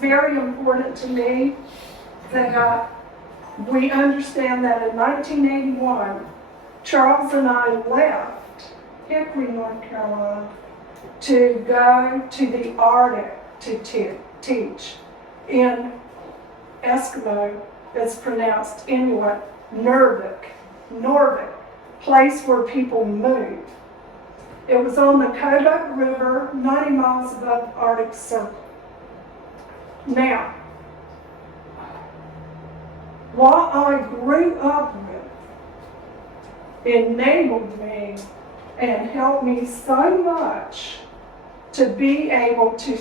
very important to me that we understand that in 1981, Charles and I left Hickory, North Carolina, to go to the Arctic to teach. In Eskimo, it's pronounced Inuit, Norvik, place where people move. It was on the Kodiak River, 90 miles above the Arctic Circle. Now, what I grew up with enabled me and helped me so much to be able to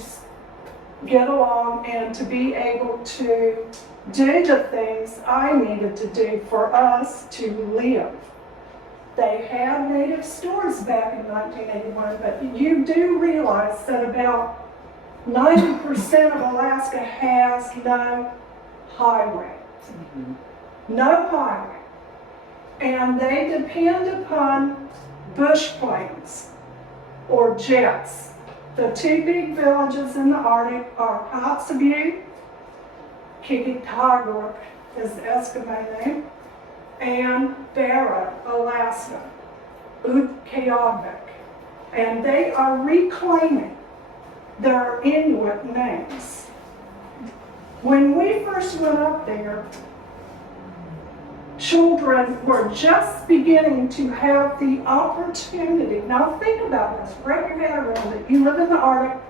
get along and to be able to do the things I needed to do for us to live. They had native stores back in 1981, but you do realize that about 90% of Alaska has no highway. No highway. And they depend upon bush planes or jets. The two big villages in the Arctic are Kotzebue, Kikitagork is the Eskimo name, and Barrow, Alaska, Utqiagvik. And they are reclaiming their Inuit names. When we first went up there, children were just beginning to have the opportunity. Now think about this, wrap your head around it. You live in the Arctic,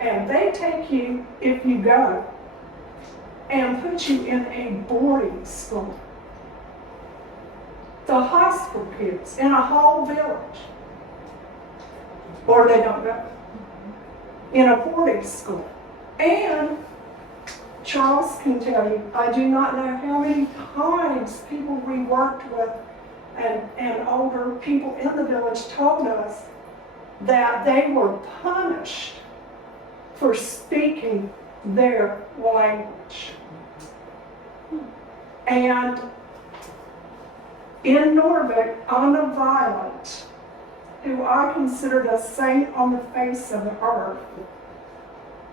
and they take you, if you go, and put you in a boarding school. The high school kids in a whole village. Or they don't go. In a boarding school. And Charles can tell you, I do not know how many times people we worked with and older people in the village told us that they were punished for speaking their language. And in Norvik, Anna Violet, who I considered a saint on the face of the earth,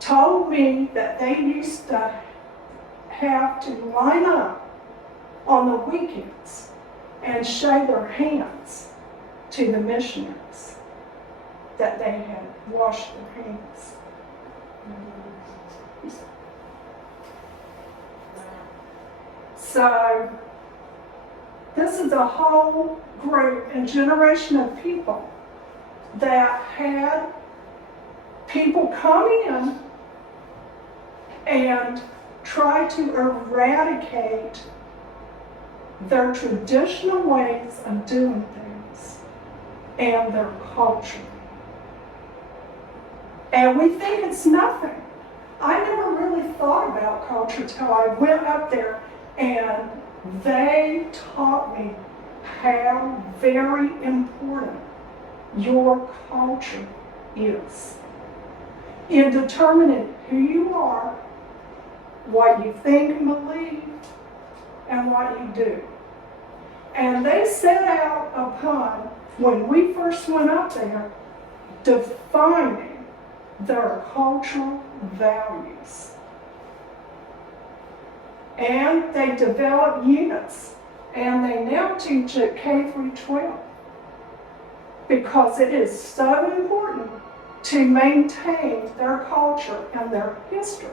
told me that they used to have to line up on the weekends and show their hands to the missionaries that they had washed their hands. So, this is a whole group and generation of people that had people come in and try to eradicate their traditional ways of doing things and their culture. And we think it's nothing. I never really thought about culture till I went up there and they taught me how very important your culture is in determining who you are, what you think and believe, and what you do. And they set out upon, when we first went up there, defining their cultural values. And they developed units, and they now teach at K through 12 because it is so important to maintain their culture and their history.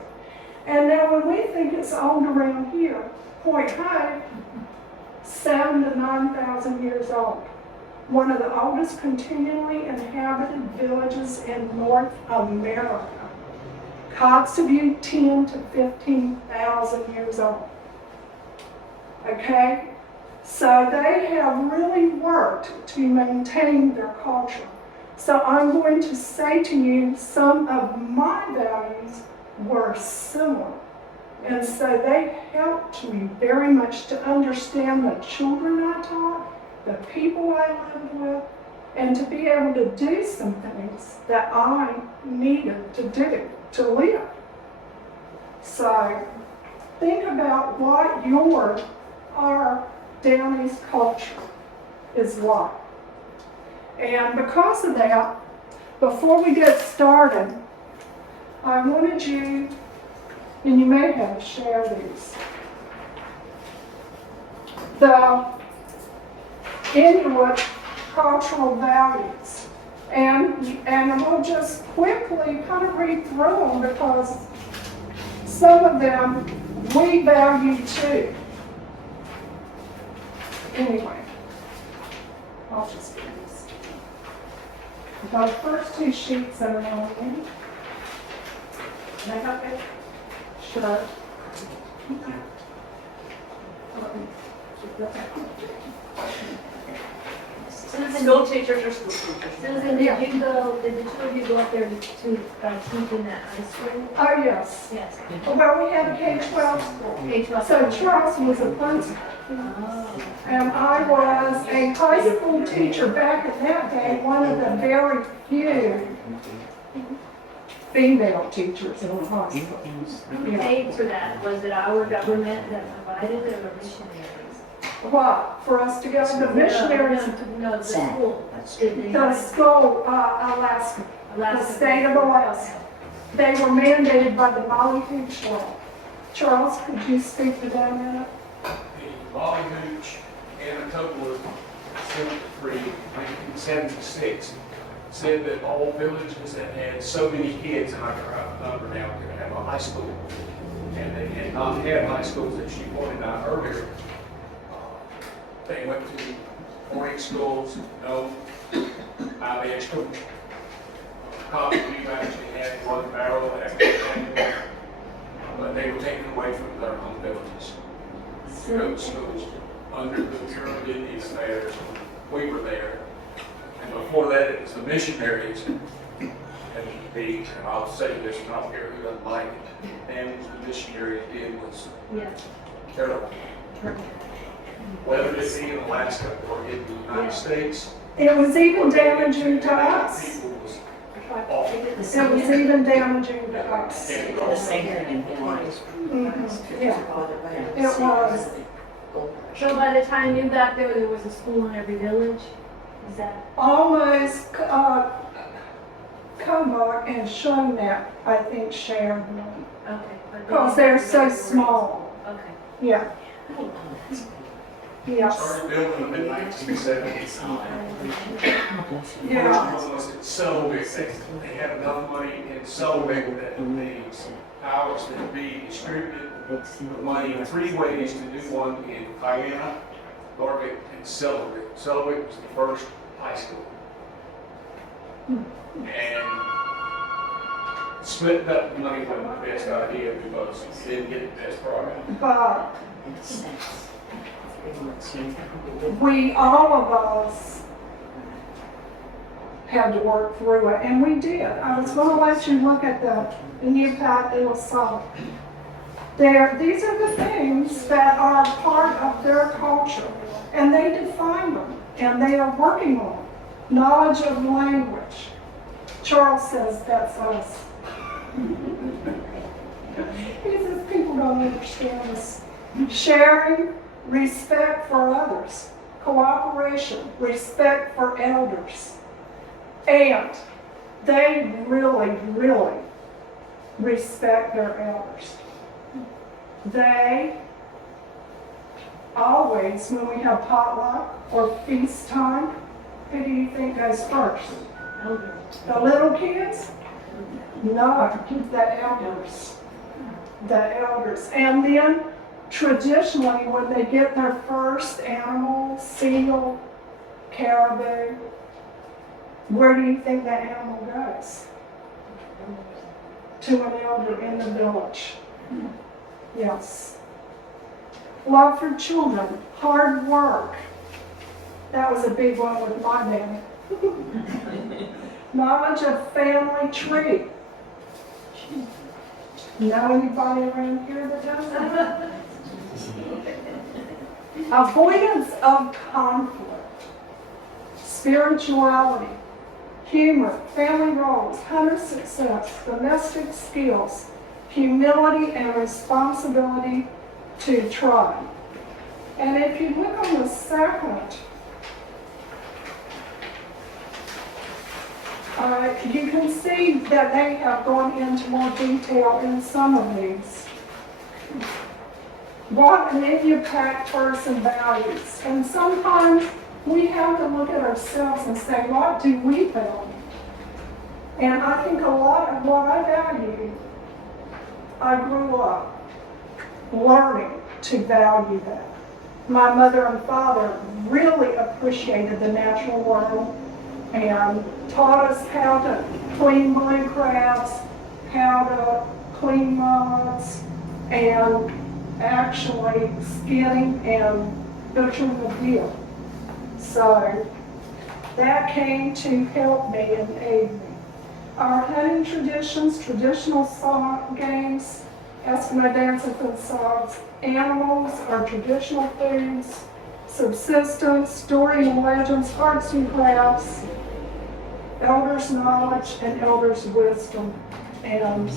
And now when we think it's old around here, Point High, 7,000 to 9,000 years old. One of the oldest continually inhabited villages in North America. Kotzebue, 10 to 15,000 years old. Okay? So they have really worked to maintain their culture. So I'm going to say to you, some of my values were similar. And so they helped me very much to understand the children I taught, the people I lived with, and to be able to do some things that I needed to do to live. So think about what our down east culture is like. And because of that, before we get started, I wanted you and you may have to share these. The Inuit cultural values. And we'll just quickly kind of read through them because some of them we value too. Anyway, I'll just do this. The first two sheets are on me. Can I help you? Sure. Susan, school teachers or school teachers? Susan, did the two of you go up there to teach in that high school? Oh, yes. Yes. Well, we had a K-12 school. K-12. So Charles was a principal. Oh. And I was a high school teacher back in that day, one of the very few female teachers in high school. Who paid for that? Was it our government that provided it or missionaries? What, for us to go to the missionaries? No, the school. The school, Alaska, the state of Alaska. They were mandated by the Molly Hooch law. Charles, could you speak to that a minute? The Molly Hooch and a couple of Senate Decree 1976 said that all villages that had so many kids, and I forgot the number now, could have a high school. And they had not had high schools that she pointed out earlier. They went to 4-H schools, no 5-H schools. Copy, we've actually had one barrel after, but they were taken away from their home villages. To go to schools under the Bureau of Indian Affairs. We were there. And before that, it was the missionaries. And I'll say this, and I don't care who doesn't like it, the damage the missionaries did was terrible. Whether it be in Alaska or in the United States. It was even damaging to us. People was awful. It was even damaging to us. The same thing in Hawaii. Yeah, it was. So by the time you got there, there was a school in every village? Is that? Almost, Comoc and Shunap, I think, shared one. Okay. Because they're so small. Okay. Yeah. Yes. Started building them in 1970s. Yeah. Was in Selvig. They had enough money in Selvig that the powers that be distributed the money in 3 ways to do one in Guyana, Norfolk, and Selvig. Selvig was the first high school. And splitting up the money wasn't the best idea because you didn't get the best product. But all of us had to work through it, and we did. I was going to let you look at the new pack they were sold. These are the things that are part of their culture, and they define them, and they are working on them. Knowledge of language. Charles says that's us. He says people don't understand us. Sharing, respect for others, cooperation, respect for elders. And they really, really respect their elders. They always, when we have potluck or feast time, who do you think goes first? The little kids? No, the elders. The elders. And then traditionally, when they get their first animal, seal, caribou, where do you think that animal goes? To an elder in the village. Yes. Love for children, hard work. That was a big one with my family. Knowledge of family tree. Know anybody around here that does that? Avoidance of conflict, spirituality, humor, family roles, hunter success, domestic skills, humility and responsibility to tribe. And if you look on the second, you can see that they have gone into more detail in some of these. what an impact person values. And sometimes we have to look at ourselves and say, what do we value? And I think a lot of what I value, I grew up learning to value that. My mother and father really appreciated the natural world and taught us how to clean blue crabs, how to clean muds, and actually skinning and butchering the deer. So that came to help me and aid me. Our hunting traditions, traditional song games, Eskimo dancing for the songs, animals, our traditional foods, subsistence, story and legends, arts and crafts, elders' knowledge, and elders' wisdom. And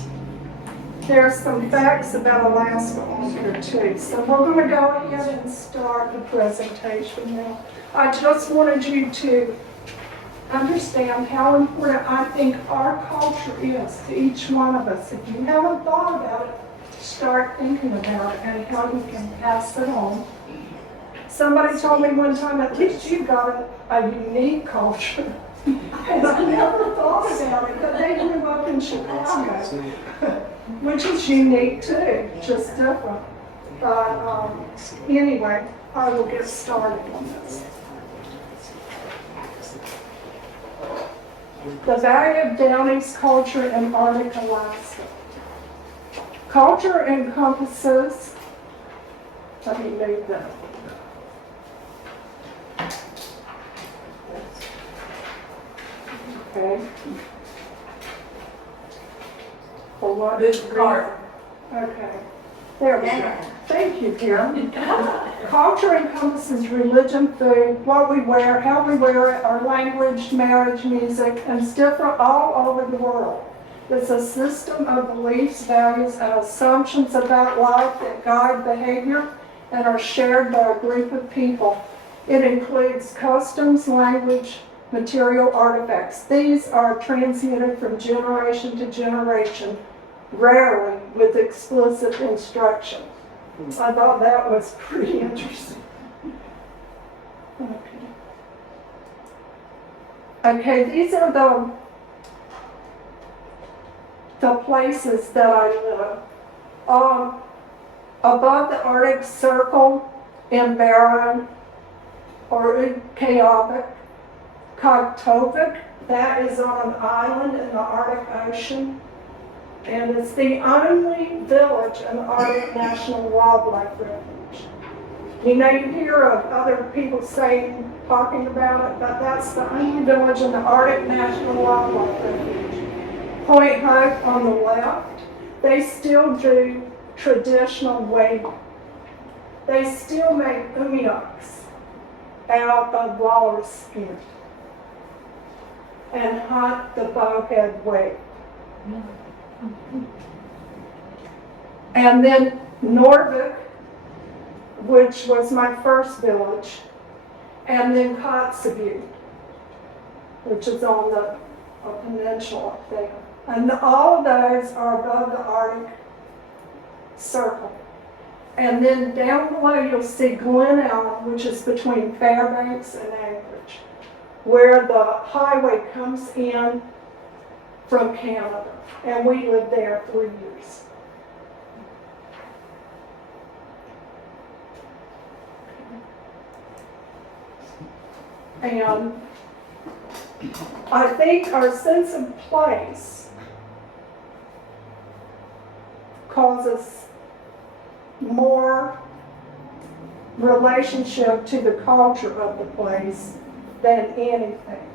there's some facts about Alaska on here too. So we're going to go ahead and start the presentation now. I just wanted you to understand how important I think our culture is to each one of us. If you haven't thought about it, start thinking about it and how you can pass it on. Somebody told me one time, at least you got a unique culture. And I never thought about it, but they grew up in Chicago, which is unique too, just different. But anyway, I will get started on this. The value of Downey's culture in Arctic Alaska. Culture encompasses, let me move that. Okay. For what is card? Okay. There we go. Thank you, Karen. Culture encompasses religion, food, what we wear, how we wear it, our language, marriage, music, and it's different all over the world. It's a system of beliefs, values, and assumptions about life that guide behavior and are shared by a group of people. It includes customs, language, material artifacts. These are transmitted from generation to generation, rarely with explicit instruction. I thought that was pretty interesting. Okay, these are the places that I live. Above the Arctic Circle in Barrow, or Ukayavik, Koktovik, that is on an island in the Arctic Ocean. And it's the only village in the Arctic National Wildlife Refuge. You know, you hear of other people talking about it, but that's the only village in the Arctic National Wildlife Refuge. Point Hope on the left, they still do traditional wading. They still make umiaks out of walrus skin and hunt the bowhead whale. And then Norvik, which was my first village, and then Kotzebue, which is on a peninsula up there. And all of those are above the Arctic Circle. And then down below you'll see Glen Allen, which is between Fairbanks and Anchorage, where the highway comes in from Canada. And we lived there 3 years. And I think our sense of place causes more relationship to the culture of the place than anything.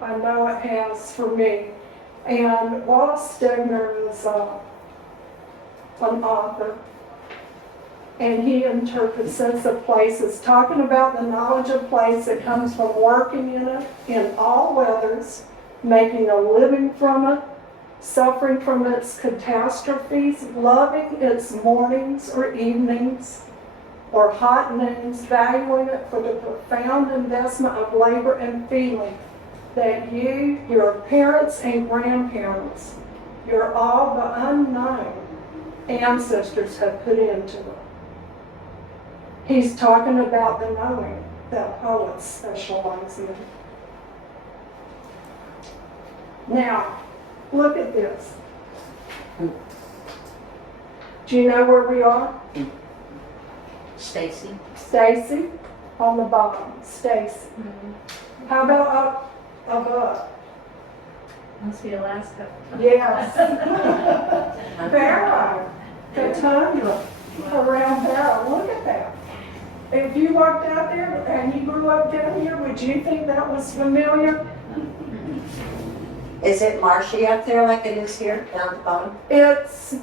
I know it has for me. And Wallace Stegner is an author, and he interprets sense of place as talking about the knowledge of place that comes from working in it in all weathers, making a living from it, suffering from its catastrophes, loving its mornings or evenings or hot noons, valuing it for the profound investment of labor and feeling that you, your parents and grandparents, your all but unknown ancestors have put into it. He's talking about the knowing that poets specialize in. Now, look at this. Do you know where we are? Stacy? Stacy, on the bottom, Stacy. How about up above? Must be Alaska. Yes. Barrow, the tundra around Barrow, look at that. If you walked out there and you grew up down here, would you think that was familiar? Is it marshy up there like it is here down the bottom? It's,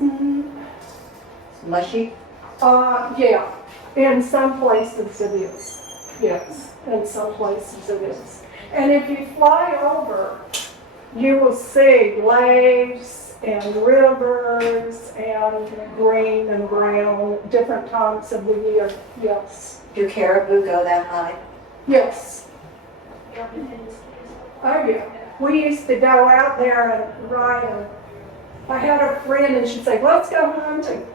Mushy? yeah, in some places it is. Yes, in some places it is. And if you fly over, you will see lakes and rivers and green and brown, different times of the year. Yes. Do caribou go that high? Yes. Oh, yeah. We used to go out there and ride. And I had a friend and she'd say, let's go hunting.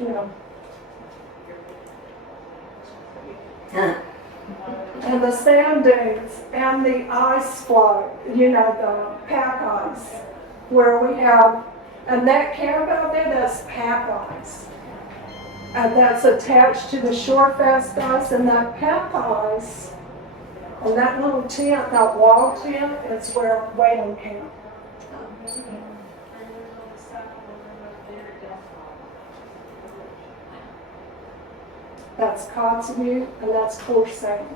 You know. Huh. And the sand dunes and the ice floe, you know, the pack ice, where we have, and that camp out there, that's pack ice. And that's attached to the shorefest ice, and that pack ice, and that little tent, that wall tent, is where whaling camp. That's Kotzebue, and that's Corsaigne.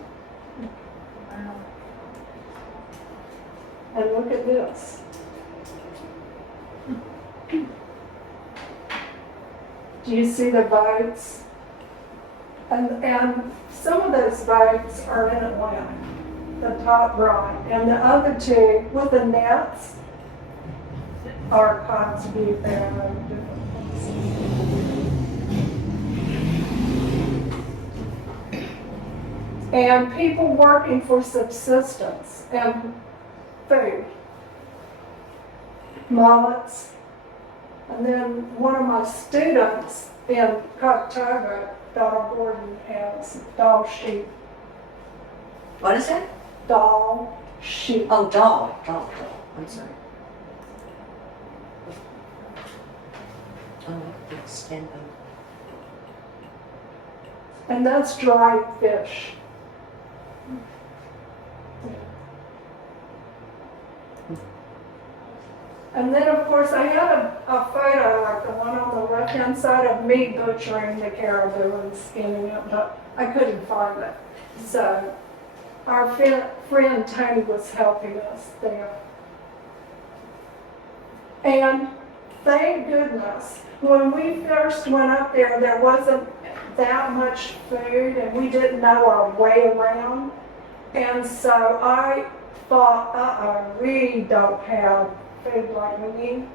And look at this. Do you see the boats? And some of those boats are in Atlanta, the top right, and the other two with the nets are Kotzebue there and other different places. And people working for subsistence and food, mullets. And then one of my students in Cockatoga, Donald Gordon, has doll sheep. What is it? Doll sheep. Oh, doll. I'm sorry. Oh, it's stand up. And that's dried fish. And then, of course, I had a photo like the one on the left-hand side of me butchering the caribou and skinning it, but I couldn't find it. So our friend Tony was helping us there. And thank goodness, when we first went up there, there wasn't that much food and we didn't know our way around. And so I thought, we don't have food like we need.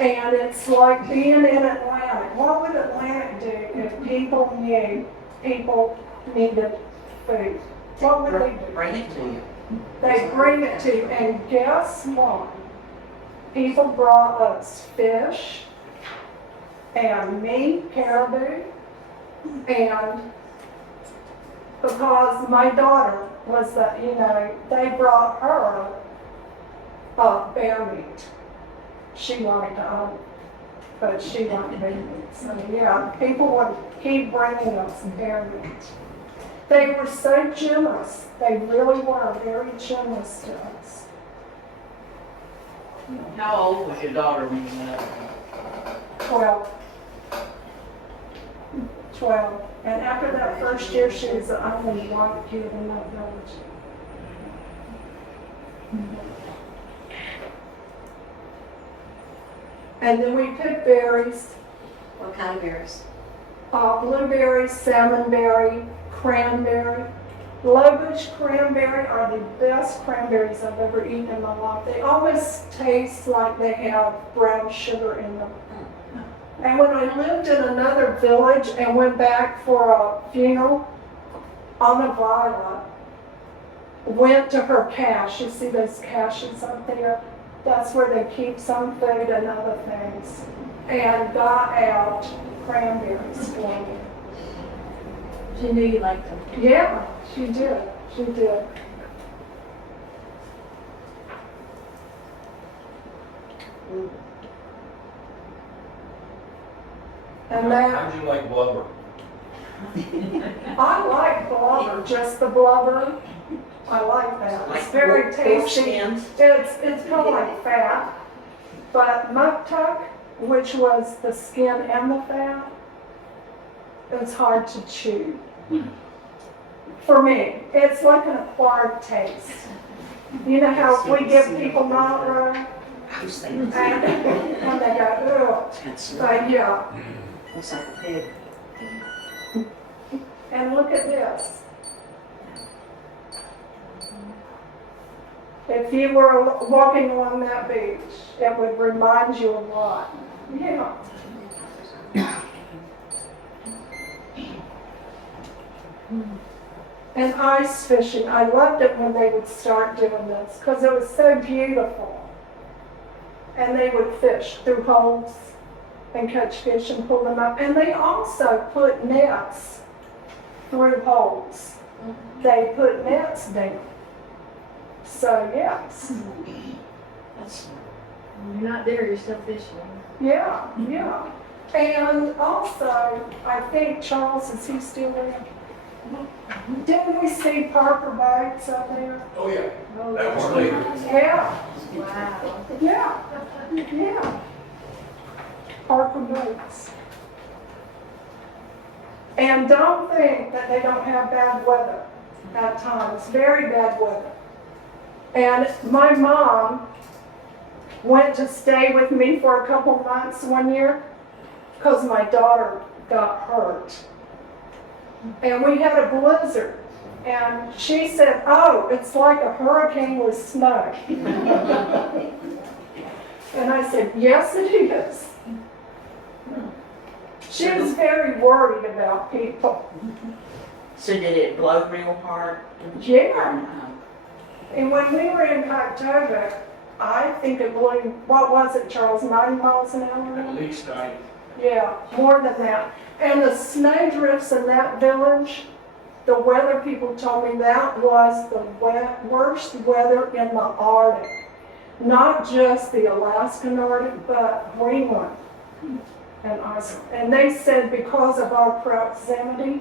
And it's like being in Atlanta. What would Atlanta do if people knew people needed food? What would they do? Bring it to you. They bring it to you. And guess what? People brought us fish and meat, caribou, and because my daughter was, they brought her bear meat. She wanted to own it, but she wanted bear meat. So yeah, people would keep bringing us bear meat. They were so generous. They really were very generous to us. How old was your daughter when you met her? 12. 12. And after that first year, she was the only white kid in that village. And then we picked berries, What kind of berries? blueberry, salmonberry, cranberry. Low-bush cranberry are the best cranberries I've ever eaten in my life. They almost taste like they have brown sugar in them. And when I lived in another village and went back for a funeral, Anna Viola went to her cache. You see those caches up there? That's where they keep some food and other things. And got out cranberries for me. She knew you liked them. Yeah, she did, she did. And that, How'd you like blubber? I like blubber, just the blubber. I like that. It's very Pork tasty. skins. It's kind of like fat. But muktuk, which was the skin and the fat, it's hard to chew. For me, it's like an acquired taste. You know how we give people Monterey I was thinking, and they go, ugh. that's But yeah, looks like a pig. and look at this. If you were walking along that beach, it would remind you a lot. Yeah. And ice fishing, I loved it when they would start doing this because it was so beautiful. And they would fish through holes and catch fish and pull them up. And they also put nets through holes. They put nets down. So yes, That's, You're not there, you're still fishing. yeah, yeah. And also, I think Charles, is he still there? Didn't we see Parker boats up there? Oh, yeah, Oh, that was later. Yeah, wow. yeah, yeah. Parker boats. And don't think that they don't have bad weather at times, very bad weather. And my mom went to stay with me for a couple months one year because my daughter got hurt. And we had a blizzard. And she said, oh, it's like a hurricane with snow. And I said, yes, it is. She was very worried about people. So did it blow real hard? Yeah. And when we were in October, I think it blew, what was it, Charles, 90 miles an hour? At least Yeah, more than that. And the snowdrifts in that village, the weather people told me that was the worst weather in the Arctic. Not just the Alaskan Arctic, but Greenland and Iceland. And they said because of our proximity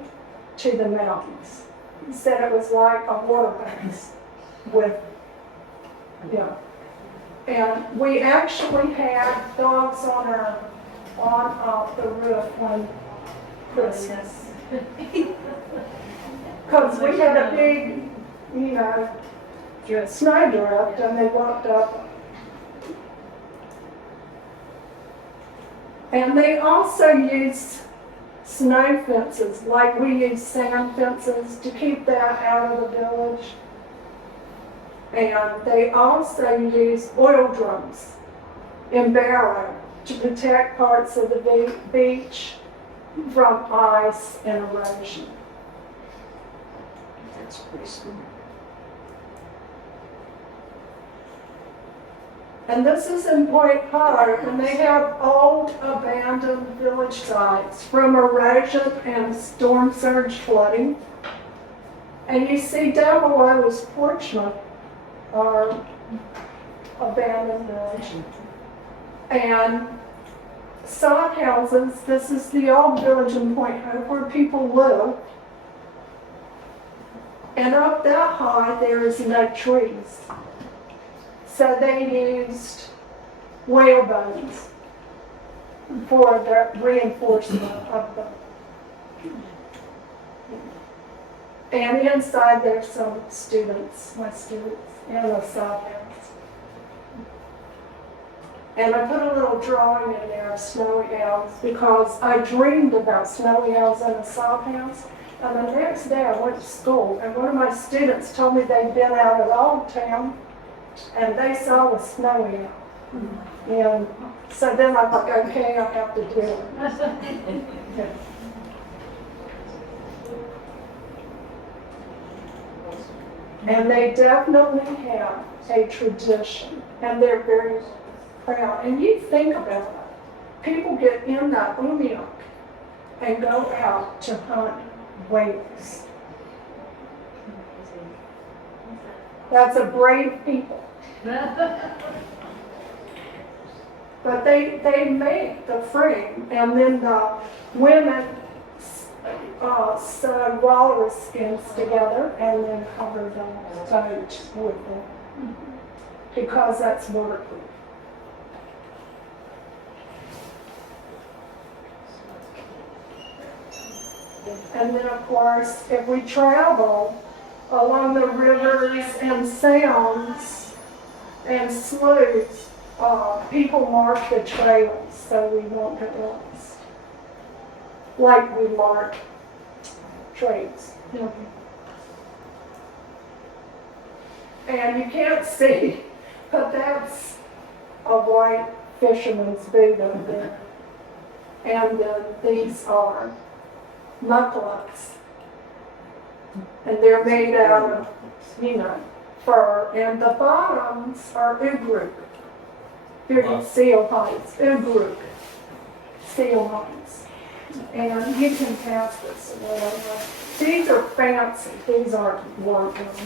to the mountains. He said it was like a water base with, yeah. And we actually had dogs on the roof on Christmas. Because we had a big, snowdrift and they walked up. And they also used snow fences, like we use sand fences to keep that out of the village. And they also use oil drums in Barrow to protect parts of the beach from ice and erosion. that's pretty smart. And this is in Point Park, and they have old abandoned village sites from erosion and storm surge flooding. And you see down below is Portsmouth, our abandoned village. And sod houses, this is the old village in Point Hope where people live. And up that high, there is no trees. So they used whalebones for the reinforcement of them. And inside there's some students, my students, in the sod house. And I put a little drawing in there of snowy owls because I dreamed about snowy owls in the sod house. And the next day I went to school and one of my students told me they'd been out at Old Town and they saw a snowy owl. And so then I'm like, okay, I have to do it. And they definitely have a tradition, and they're very proud. And you think about it, people get in that umiak and go out to hunt whales. That's a brave people. But they make the frame, and then the women sew walrus skins together and then cover the boat with them, because that's waterproof. And then, of course, if we travel along the rivers and sounds and sloughs, people mark the trails so we won't get lost. Like we mark trails. And you can't see, but that's a white fisherman's boot over there. And these are mucklucks. And they're made out of, fur. And the bottoms are ugruk. Seal hides, ugruk. Seal hides. And you can pass this around. These are fancy, these aren't white ones.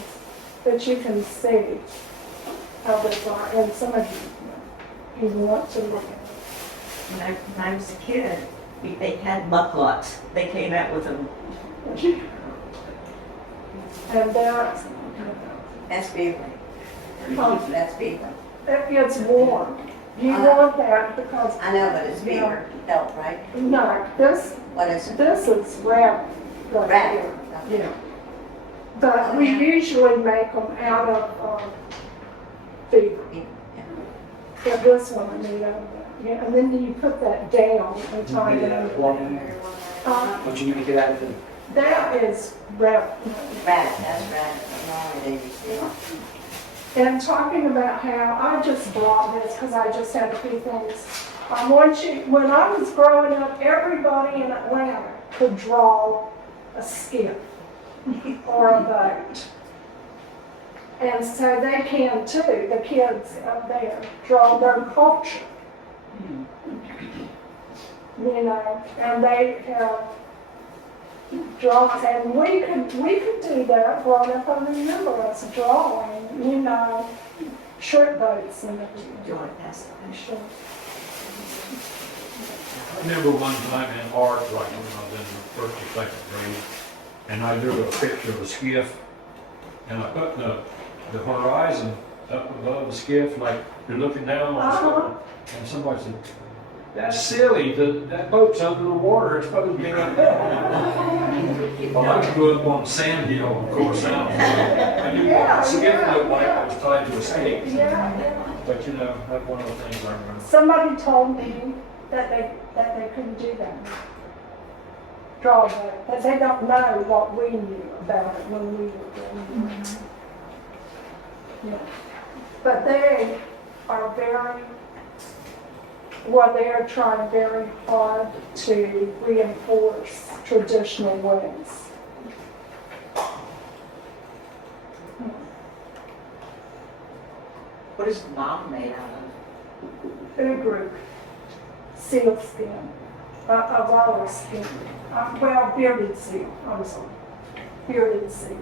But you can see how they are, and some of you want to look at it. When I was a kid, they had mucklucks. They came out with them. And that's, That's beaver. That's beaver. it gets warm. You want that because, I know, but it's beaver belt, right? no, What is it? this is rabbit right Rabbit. here. Yeah. But we usually make them out of beaver. But this one I made out of that. Yeah, and then you put that down and tie it in. What you need to get out of it? That is rabbit. Rabbit, that's rabbit. No, they see. And talking about how, I just brought this because I just had a few things. When I was growing up, everybody in Atlanta could draw a skiff or a boat. And so they can too, the kids up there, draw their culture. And they have drawn, and we could do that growing up. I remember us drawing, short boats and everything. Do you want to pass that? Sure. I remember one time in art, like when I was in the first or second grade, and I drew a picture of a skiff, and I put the horizon up above the skiff, like you're looking down on something. And somebody said, "That's silly, that boat's under the water, it's supposed to be up there." Well, I could go up on the sand hill, of course, I knew what the skiff looked like, it was tied to a stake. Yeah. But that's one of the things I remember. Somebody told me that they couldn't do that. Draw that, that they don't know what we knew about it when we were doing it. Yeah. But they are they're trying very hard to reinforce traditional ways. What is mom made out of? Ugruk, seal skin, a walrus skin, bearded seal, I'm sorry, bearded seal.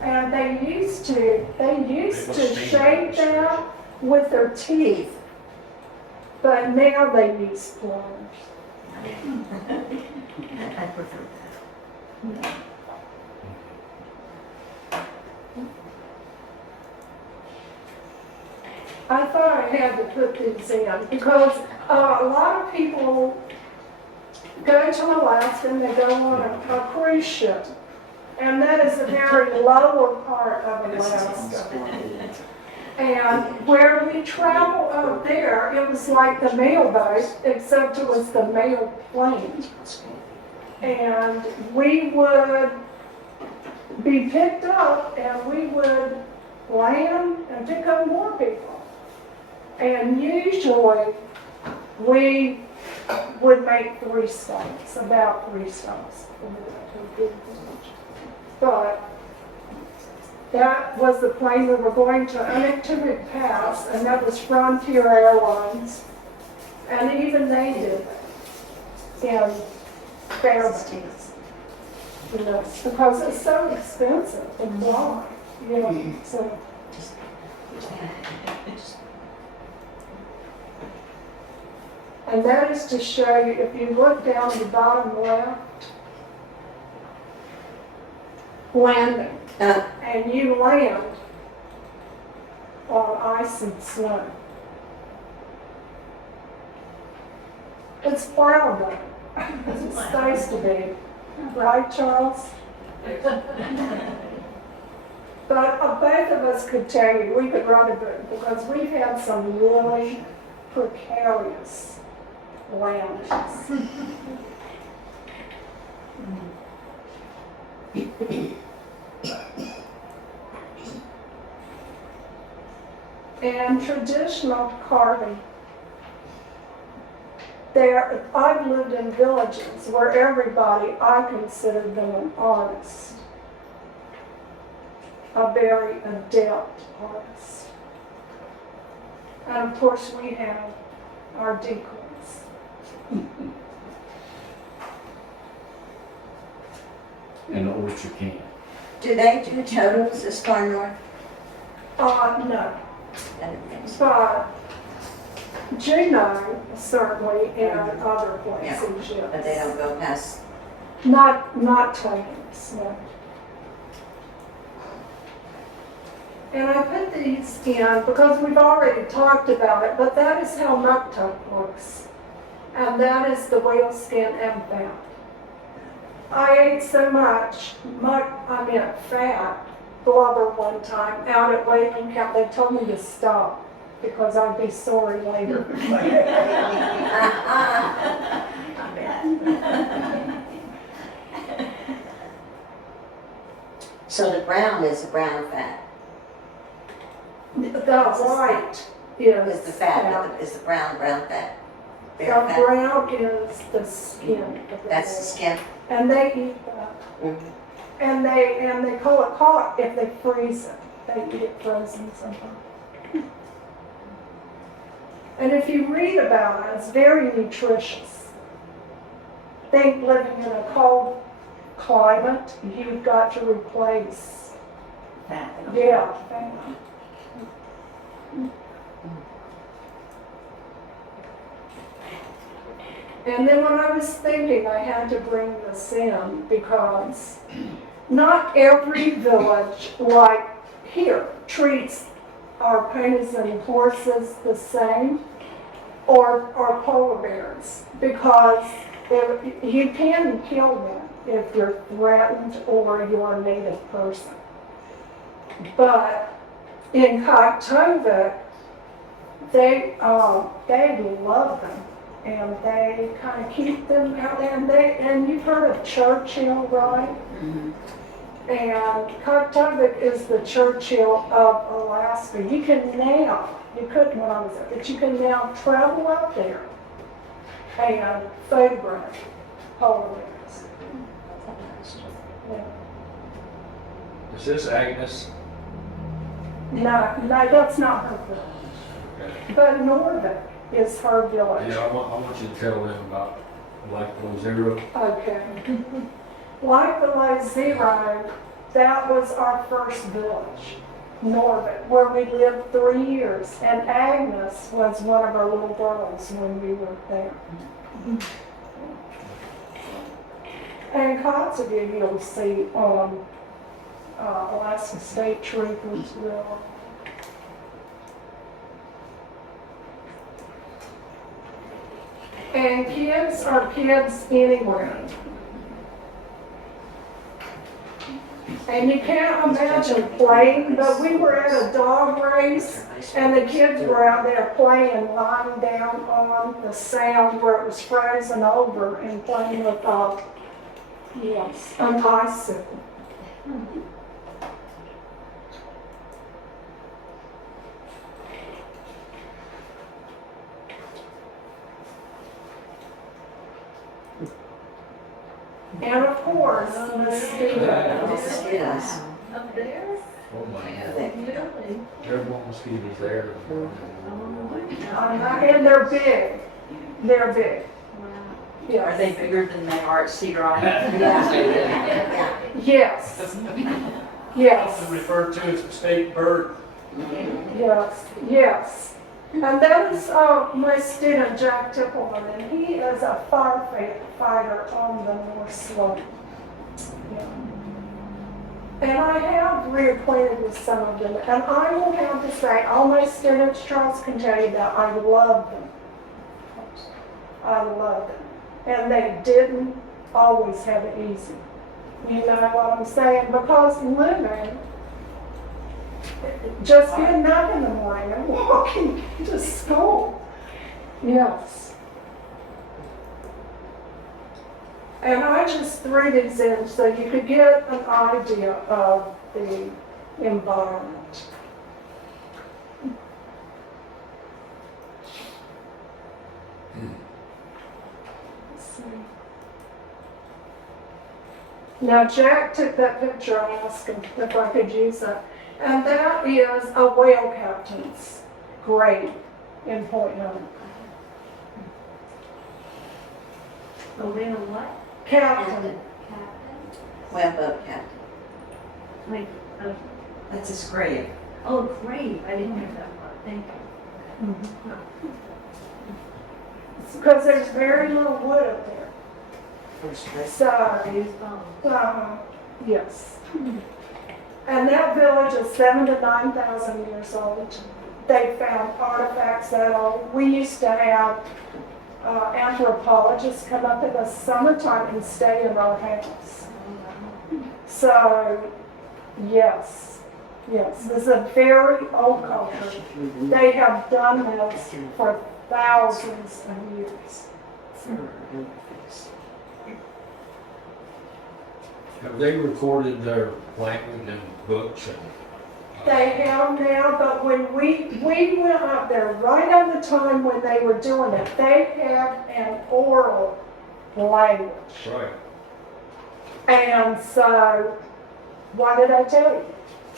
And they used to shave them with their teeth, but now they use pliers. I prefer that. I thought I had to put these in because a lot of people go to Alaska and they go on a cruise ship. And that is the very lower part of Alaska. And where we travel up there, it was like the mail boat, except it was the mail plane. And we would be picked up and we would land and pick up more people. And usually we would make 3 stops, about 3 stops. But that was the plane we were going to Unactivity Pass, and that was Frontier Airlines. And even they did that. And Fairbanks. You know, because it's so expensive to fly, you know, so. And that is to show you, if you look down the bottom left, landing, and you land on ice and snow. It's proud though. It's nice to be. Right, Charles? But both of us could tell you, we could write a book, because we've had some really precarious landings. And traditional carving. There, I've lived in villages where everybody, I considered them an artist. A very adept artist. And of course we have our decoys. And the orchard can. Do they do totems this far north? No, I don't think so. but Juneau certainly and other places, yes. But they don't go past, Not totems, no. And I put these in because we've already talked about it, but that is how muktuk looks. And that is the whale skin and fat. I ate so much fat blubber one time out at Whaling Camp. They told me to stop because I'd be sorry later. so the brown is the brown fat, The white is is the fat, is the brown fat? The Bear fat, brown is the skin. of the that's the whale. skin. And they eat that. Mhm. And they call it caught if they freeze it. They eat it frozen sometimes. And if you read about it, it's very nutritious. Think living in a cold climate, you've got to replace, Fat. yeah. And then when I was thinking, I had to bring this in because not every village, like here, treats our ponies and horses the same, or polar bears, because you can kill them if you're threatened or you're a native person. But in Kaktovik, they love them. And they kind of keep them out there, and you've heard of Churchill, right? Mhm. And Kaktovik is the Churchill of Alaska. You can now, you couldn't when I was there, but you can now travel out there and photograph polar bears. Yeah. Is this Agnes? No, that's not her village. Okay. But Norvik is her village. Yeah, I want you to tell them about Like Below Zero. Okay. Like Below Zero, that was our first village, Norvik, where we lived 3 years. And Agnes was one of our little girls when we were there. And Kotzebue you'll see on Alaska State Troopers will. And kids are kids anywhere. And you can't imagine playing, but we were at a dog race and the kids were out there playing, lying down on the sand where it was frozen over and playing with an icicle. And of course, mosquitoes. Mosquitoes. Up there? Oh my God. Really? There are more mosquitoes there. Oh my God. And they're big. They're big. Wow. Yes. Are they bigger than they are at Cedar Island? Yeah. Yes. Yes. Often referred to as the state bird. Yes, yes. And that is my student, Jack Tippleman, and he is a firefighter on the North Slope. Yeah. And I have reacquainted with some of them, and I will have to say, all my students, Charles can tell you that I love them. I love them. And they didn't always have it easy. You know what I'm saying? Because living, just getting up in the morning and walking to school. Yes. And I just threw these in so you could get an idea of the environment. Let's see. Now Jack took that picture and asked him if I could use it. And that is a whale captain's grade in Point Nome. A whale what? Captain. Whale boat captain. Like, That's his grave. oh, great, I didn't hear that part, thank you. Because there's very little wood up there. So, Use phone. yes. And that village is 7,000 to 9,000 years old. They found artifacts that old. We used to have anthropologists come up in the summertime and stay in our house. So, yes, yes, this is a very old culture. They have done this for thousands of years. Have they recorded their language in books and? They have now, but when we went up there, right at the time when they were doing it, they had an oral language. Right. And so, what did I tell you?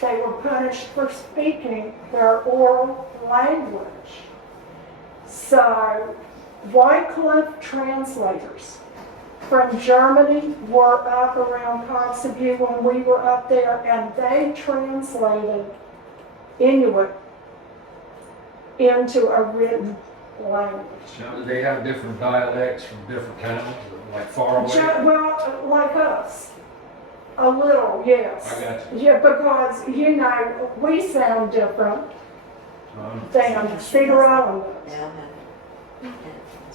They were punished for speaking their oral language. So, Wycliffe translators from Germany were up around Kotzebue when we were up there, and they translated Inuit into a written language. Now, do they have different dialects from different towns, like far away? Well, like us, a little, yes. I got you. Yeah, because, you know, we sound different than Cedar Island does. Yeah.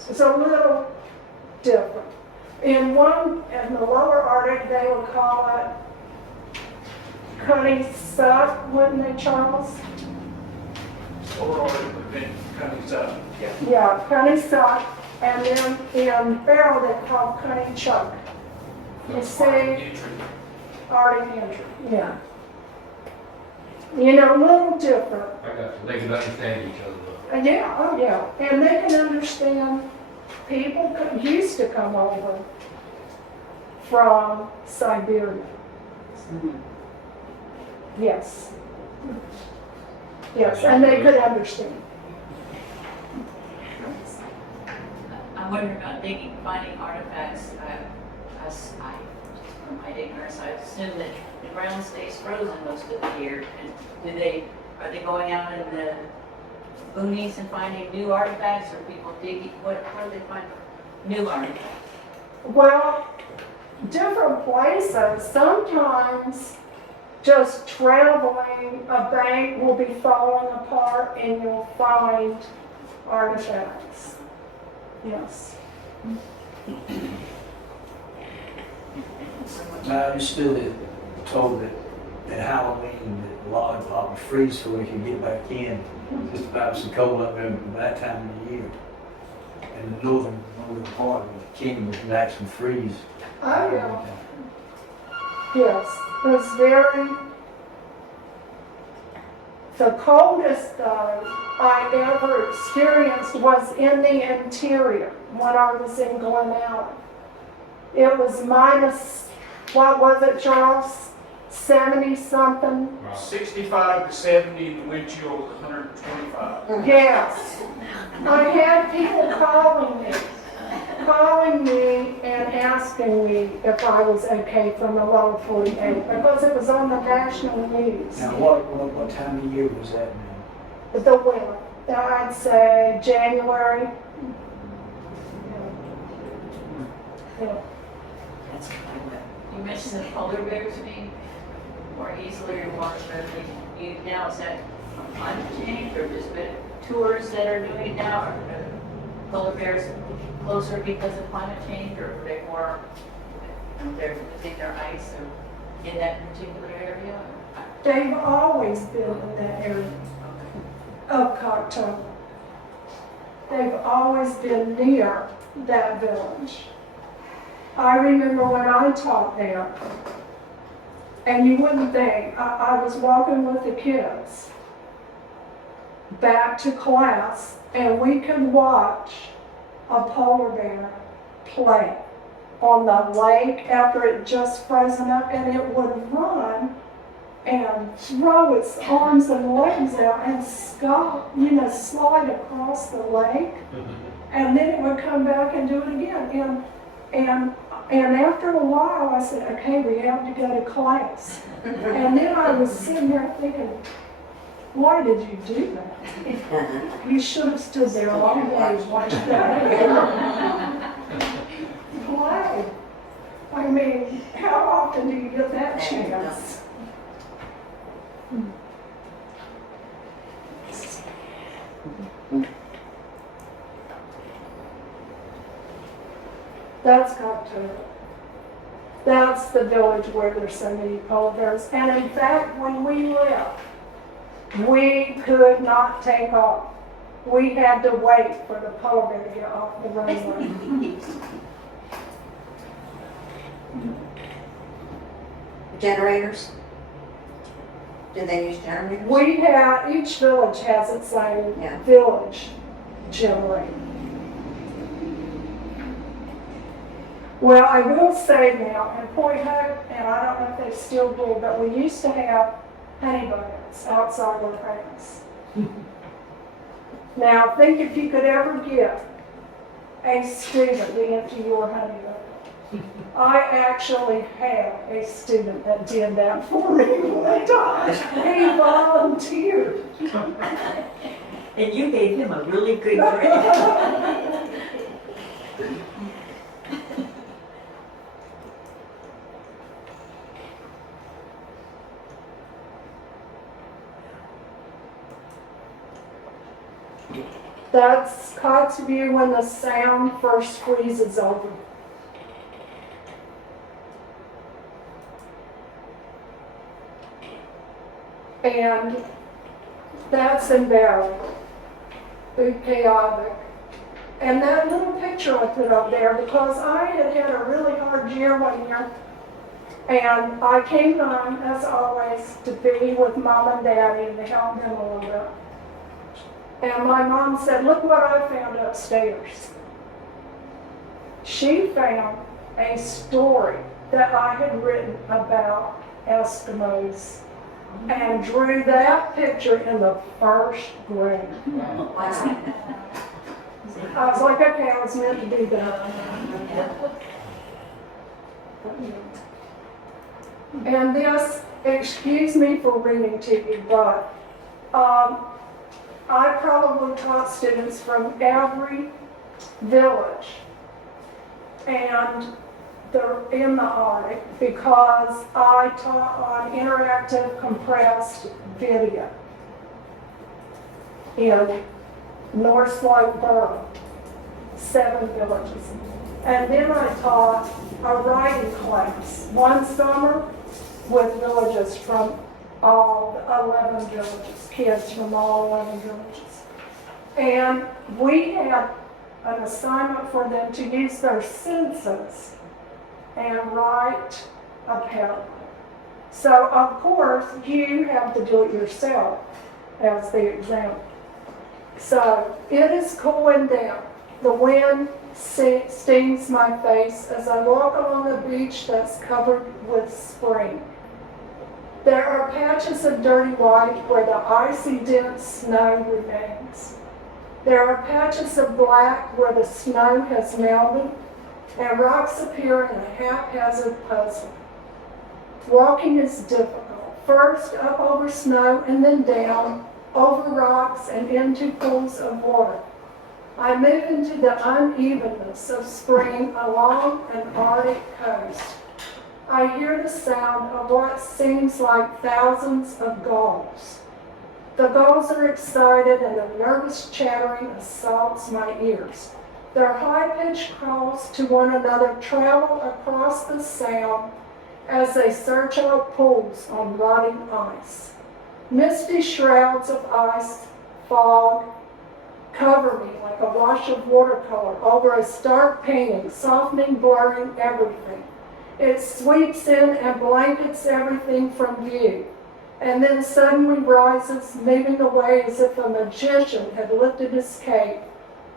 It's a little different. In the lower Arctic, they would call it Cunny Suck, wouldn't they, Charles? Or then comes up. Yeah. Yeah, Cunny Suck, and then in Barrow, they call Cunny Chuck. You see, Entry. Arctic entry, yeah. You know, a little different. I got you. They can understand each other though. Yeah, oh yeah, and they can understand people used to come over from Siberia. Yes. Yes, and they could understand. I wonder about digging, finding artifacts. From my ignorance, I assume that the ground stays frozen most of the year. And are they going out in the boonies and finding new artifacts, or people digging? What do they find? New artifacts. Well, different places, sometimes just traveling, a bank will be falling apart and you'll find artifacts. Yes. I'm still told that at Halloween that a lot of them freeze so they can get back in. Just about so cold up there at that time of the year. And the northern part of the kingdom was actually freeze. Oh, yeah. Yes, it's very, the coldest though I ever experienced was in the interior when I was in Glen Allen. It was minus, what was it, Charles? 70 something? 65 to 70, the wind chill was 125. Yes. I had people calling me calling me and asking me if I was okay from the lower 48 because it was on the national news. Now, what time of year was that now? The winter, I'd say January. Yeah. That's climate. You mentioned the polar bears being more easily or more friendly. Now is that climate change or just been tours that are doing it now? Are the polar bears closer because of climate change or are they more, they're losing their ice or in that particular area? They've always been in that area of Cocteau. They've always been near that village. I remember when I taught there, and you wouldn't think, I was walking with the kids back to class, and we could watch a polar bear play on the lake after it just frozen up, and it would run and throw its arms and legs out and slide across the lake, and then it would come back and do it again. And after a while, I said, okay, we have to go to class. And then I was sitting there thinking, why did you do that? You should have stood there all day and watched that play. I mean, how often do you get that chance? That's Cocteau. That's the village where there's so many polar bears. And in fact, when we left, we could not take off. We had to wait for the polar bear to get off the runway. Generators? Do they use generators? Each village has its own Yeah. village generator. Well, I will say now, in Point Hope, and I don't know if they still do, but we used to have honey buckets outside our house. Now, think if you could ever get a student to empty your honey bucket. I actually had a student that did that for me one time. He volunteered. And you gave him a really good grade. That's Cox View when the sound first freezes over. And that's in Barry, chaotic. And that little picture I put up there, because I had had a really hard year one year, and I came home, as always, to be with Mom and Daddy and to help them a little bit. And my mom said, look what I found upstairs. She found a story that I had written about Eskimos and drew that picture in the first grade. Wow. I was like, okay, I was meant to do that. And this, excuse me for reading to you, but I probably taught students from every village, and they're in the Arctic because I taught on interactive compressed video in North Slope Borough, 7 villages. And then I taught a writing class one summer with villages from all 11 villages, kids from all 11 villages. And we had an assignment for them to use their senses and write a paragraph. So of course you have to do it yourself as the example. So it is cooling down. The wind stings my face as I walk along a beach that's covered with spring. There are patches of dirty white where the icy dense snow remains. There are patches of black where the snow has melted, and rocks appear in a haphazard puzzle. Walking is difficult. First up over snow and then down, over rocks and into pools of water. I move into the unevenness of spring along an Arctic coast. I hear the sound of what seems like thousands of gulls. The gulls are excited and a nervous chattering assaults my ears. Their high-pitched calls to one another travel across the sound as they search out pools on rotting ice. Misty shrouds of ice, fog, cover me like a wash of watercolor over a stark painting, softening, blurring everything. It sweeps in and blankets everything from view, and then suddenly rises, moving away as if a magician had lifted his cape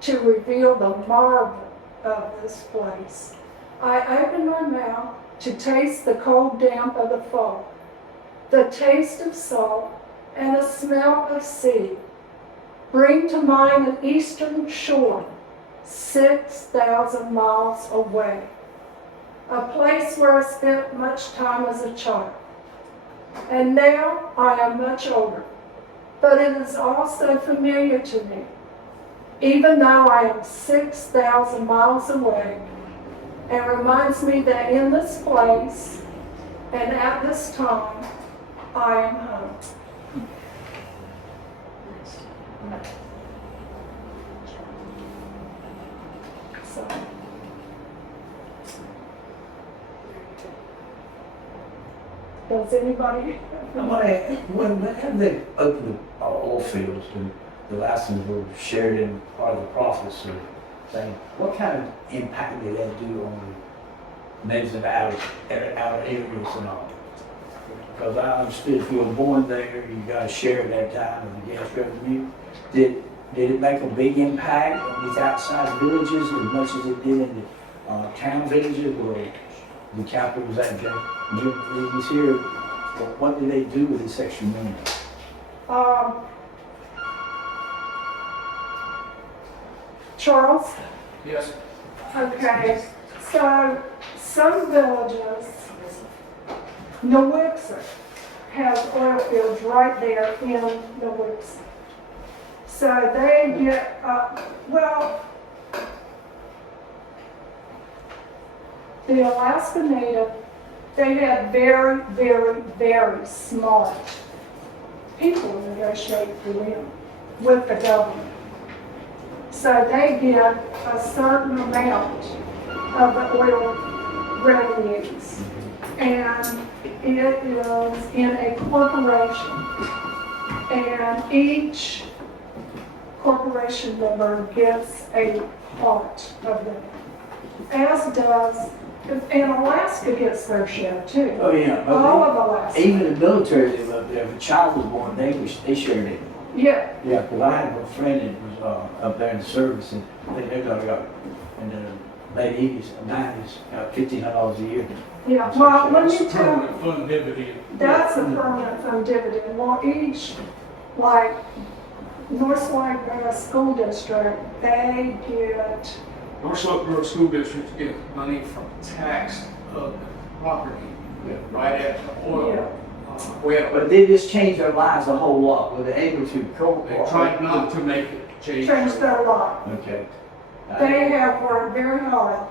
to reveal the marvel of this place. I open my mouth to taste the cold damp of the fall, the taste of salt, and a smell of sea. Bring to mind an eastern shore, 6,000 miles away, a place where I spent much time as a child. And now I am much older, but it is also familiar to me, even though I am 6,000 miles away, and reminds me that in this place and at this time, I am home. So, does anybody? When they opened the oil fields and the Alaskans were shared in part of the profits or thing, what kind of impact did that do on the natives of outer areas and all? Because I understood if you were born there, you got to share at that time of the gas revenue. Did it make a big impact on these outside villages as much as it did in the town villages where the capital was at? Jim was here. What did they do with this extra money? Charles? Yes. Okay, so some villages, Nowixon has oil fields right there in Nowixon. So they get, the Alaska Native, they had very, very, very smart people negotiate for them with the government. So they get a certain amount of the oil revenues. And it is in a corporation. And each corporation member gets a part of them. As does, and Alaska gets their share too. Oh, yeah. All of Alaska. Even the military that lived there, if a child was born, they shared it. Yeah. Yeah, because I had a friend that was up there in the service, and they got in the late 80s, 90s, $1,500 a year. Yeah, well, let me It's tell you, permanent fund dividend. that's a permanent fund dividend. Well, each, like, North Slide School District, they get, North Slope Grove School District get money from tax of property, right at the oil. Well, But they just changed their lives a whole lot. Were they able to they tried not to make it change. change their life. Okay. They have worked very hard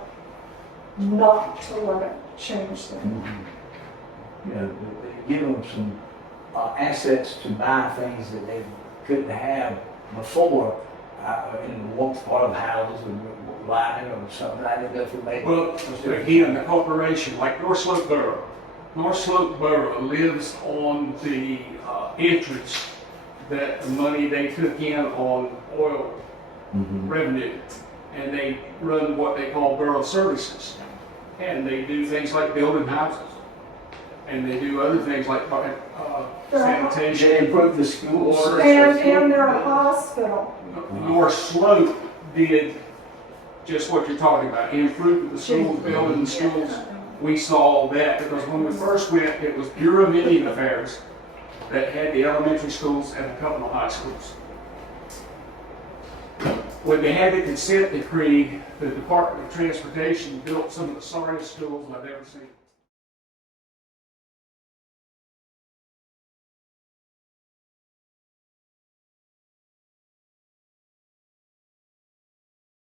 not to let it change them. You know, they give them some assets to buy things that they couldn't have before in one part of houses or lighting or something. I didn't know if it made. Well, again, the corporation, like North Slope Borough. North Slope Borough lives on the interest that the money they took in on oil revenue. And they run what they call borough services. And they do things like building houses. And they do other things like sanitation. They improved the schools. Water. And their hospital. North Slope did just what you're talking about, improved the schools, building the schools. We saw that because when we first went, it was Bureau of Indian Affairs that had the elementary schools and a couple of high schools. when they had the consent decree, the Department of Transportation built some of the sorriest schools I've ever seen.